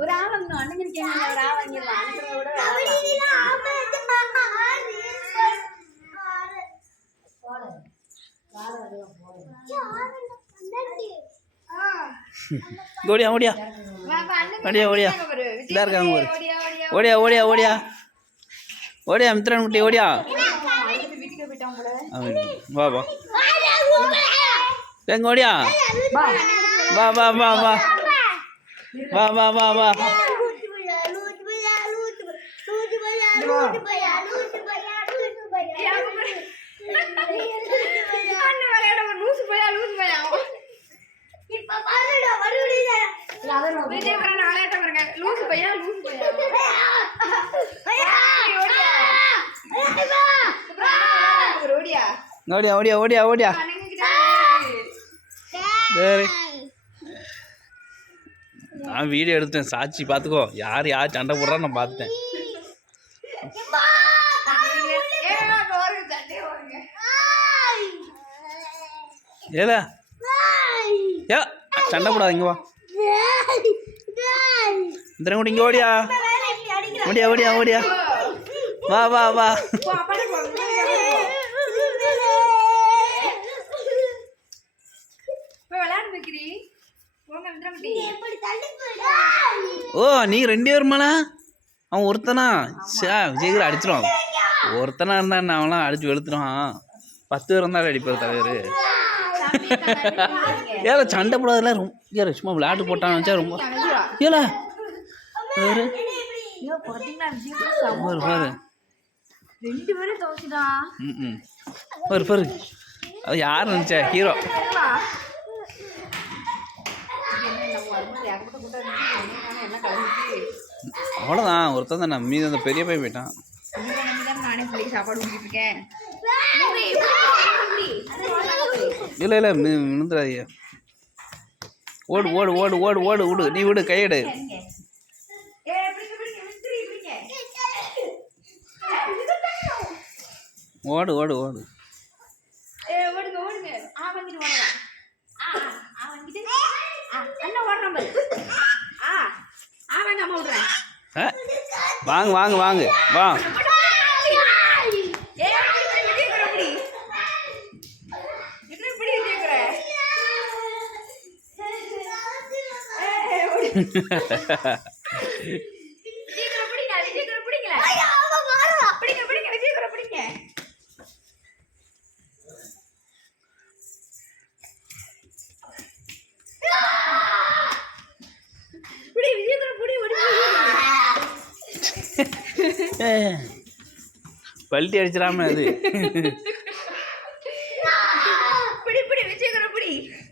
ஒரு ஆள் வாங்கணும் அண்ணன் இருக்கேன் ஒரு ஆள் வாங்கிடலாம் அனுப்புறத விட ஓடியா ஓடியா ஓடியா ஓடியா இதா இருக்காங்க ஒரு ஓடியா ஓடியா ஓடியா ஓடியா மித்ரன் குட்டி ஓடியா வா வா எங்க ஓடியா வா வா வா வா வா வா வா வா ஓடியா ஓடியா ஓடியா ஓடியா சரி நான் வீடியோ எடுத்தேன் சாட்சி பார்த்துக்கோ யார் யார் சண்டை போடுறா நான் பார்த்துட்டேன் ஏதா ஏ சண்டை போடாத இங்கே வா இந்த கூட இங்கே ஓடியா ஓடியா ஓடியா ஓடியா வா வா வா ஓ நீ 2 பேருமாளா அவன் ஒருத்தனா விஜயகர் அடிச்சிடும் ஒருத்தனா இருந்தான் அவன்லாம் அடிச்சு வெளுத்துருவான் 10 பேர் இருந்தாலும் அடிப்பார் தலைவர் ஏல சண்டை போடாதல ரொம்ப சும்மா விளையாட்டு போட்டான்னு வச்சா ரொம்ப ஏல பாரு பாரு 2 பேரும் தோச்சுடா பாரு பாரு அது யார் நினச்சா ஹீரோ அவ்வளோதான் ஒருத்தன் தானே மீது அந்த பெரிய பையன் போயிட்டான் நானே பிள்ளைக்கு சாப்பாடு ஊட்டிட்டு இருக்கேன் இல்லை இல்லை விழுந்துடாதீங்க ஓடு ஓடு ஓடு ஓடு ஓடு விடு நீ விடு கையெடு ஓடு ஓடு ஓடு வாங்க வாங்க வாங்க வா பல்ட்டி அடிச்சிடாம அது